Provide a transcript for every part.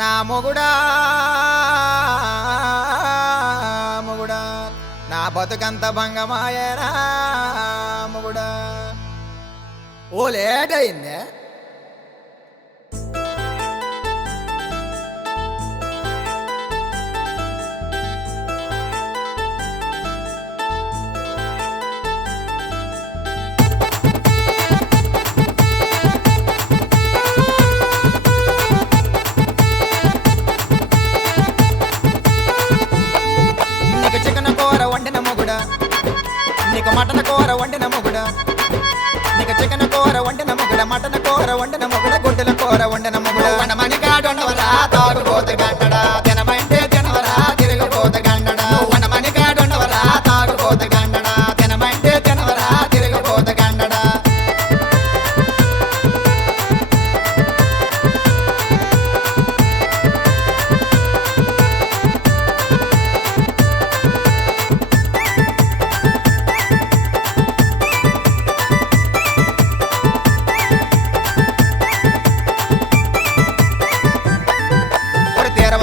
నా మొగుడా మొగుడా నా బతుకంత భంగమాయరా మొగుడా. ఓ లేట్ అయిందే. నీకు మటన్ కూర వండిన మొగుడా, నీకు చికెన్ కూర వండిన మొగుడ, మటన్ కూర వండిన మొగుడ, గుడ్డల కూర వండిన మొగుడ. వనమణిగాడుండవరా తాగుబోతు గండడా, తినమంటే తినవరా తిరిగిపోతు గండడా. వనమణిగాడుండవరా తాగుబోతు గండడా, తినమంటే తినవరా తిరిగిపోతు గండడా.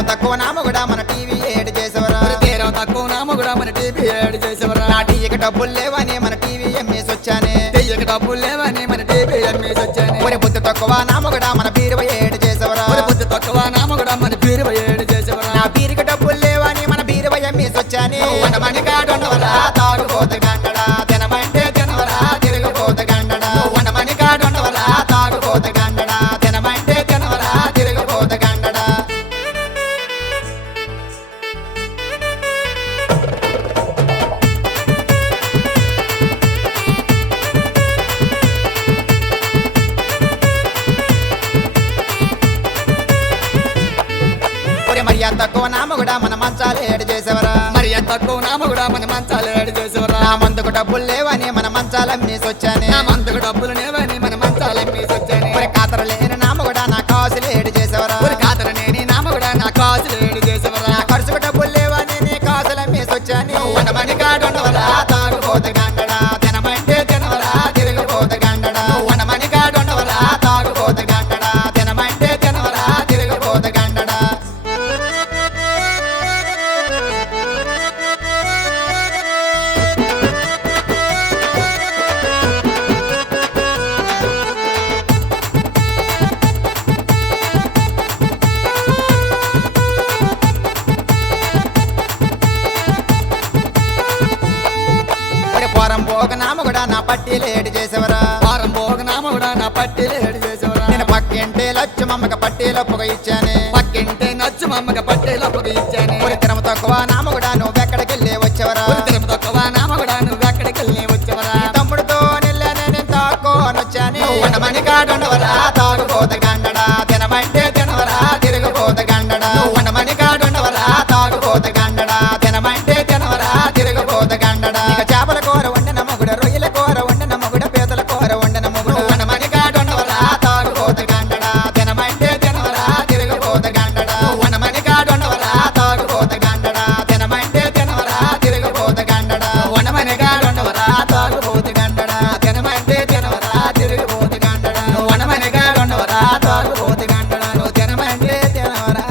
తక్కువ నామగుడా మన టీవీ ఏడు చేసేవరా, తీరం తక్కువ నామగుడా మన టీవీ ఏడు చేసేవరా. నా టీవీకి డబ్బులు లేవని మన టీవీ ఎమ్మేసి వచ్చానే, తెయ్యకి డబ్బులు లేవని మన టీవీ ఎమ్మేసి వచ్చానే. ఒరి బుద్ధి తక్కువ నామగుడా మన బీరువ ఏడు చేసేవరా, బుద్ధి తక్కువ నామగుడా మన బీరువ ఏడు చేసేవరా. నా బీరుకి డబ్బులు లేవని మన బీరువ ఎమ్మేసి వచ్చానే. వనమణిగాడుండవరా తాగుబోతు గండడా, తినమంటే తినవరా తిరిగిపోతు గండడా. వనమణిగాడుండవరా తాగుబోతు గండడా, తినమంటే తినవరా తిరిగిపోతు గండడా. మర్యాద తక్కువ నామగుడా మన మంచాలు ఏడు చేసేవరా, మర్యాద తక్కువ నామగుడా మన మంచాలు ఏడు చేసేవరా. నా మందుకు డబ్బులు లేవని మన మంచాలు అమ్మేసి వచ్చానే, నా మందుకు డబ్బులు లేవని మన మంచాలు అమ్మేసి వచ్చానే. ఒరి కాతర లేని నామగుడా నా కాసులు ఏడు చేసేవరా, ఒరి కాతర నేని నామగుడా నా కాసులు ఏడు చేసేవరా. నా ఖర్చుకు డబ్బులు లేవని నీ కాసులు అమ్మేసి వచ్చానే. వనమణిగాడుండవరా తాగుబోతు గండడా, తినమంటే తినవరా తిరిగిపోతు గండడా. వనమణిగాడుండవరా తాగుబోతు గండడా, తినమంటే తినవరా తిరిగిపోతు గండడా. పోరం పోక నామగుడా నా పట్టీలు ఏడు చేసేవరా, వారం పోక నామగుడా నా పట్టీలు ఏడు చేసేవరా. నేను పక్కింటే లచ్చు మమ్మక పట్టీలో పొగ ఇచ్చానే, పక్కింటే నచ్చు మమ్మక పట్టేలో పొగ ఇచ్చానే. ఒరి తినమ తక్కువ నామగుడా నువ్వెక్కడికెళ్ళి వచ్చేవరా, తిరుపతి తక్కువ నామగుడా నువ్వు ఎక్కడికి వెళ్ళి వచ్చేవరా. తమ్ముడితో నిల్లనే నేను తాకోనొచ్చానే. వనమణిగాడుండవరా తాగుబోతు గండడా, తినమంటే తినవరా తిరిగిపోతు గండడా. వనమణిగాడుండవరా తాగుబోతు గండడా, తినమంటే తినవరా తిరిగిపోతు గండడా. ఇక చేపల కూర వండిన మొగుడ, రొయ్యల కూర వండిన మొగుడ, పీతల కూర వండిన మొగుడ. వనమణిగాడుండవరా తాగుబోతు గండడా, తినమంటే తినవరా తిరిగిపోతు గండడా. వనమణిగాడుండవరా తాగుబోతు గండడా, తినమంటే తినవరా తిరిగిపోతు గండడా. వనమణిగాడుండవరా తాగుబోతు గండడా, తినమంటే తినవరా తిరిగిపోతు గండడా. వనమణిగాడుండవరా తాగుబోతు గండడా, తినమంటే తినవరా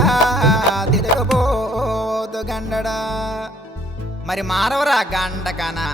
తిరగబోతు గండడా. మరి మారవరా గండకనా.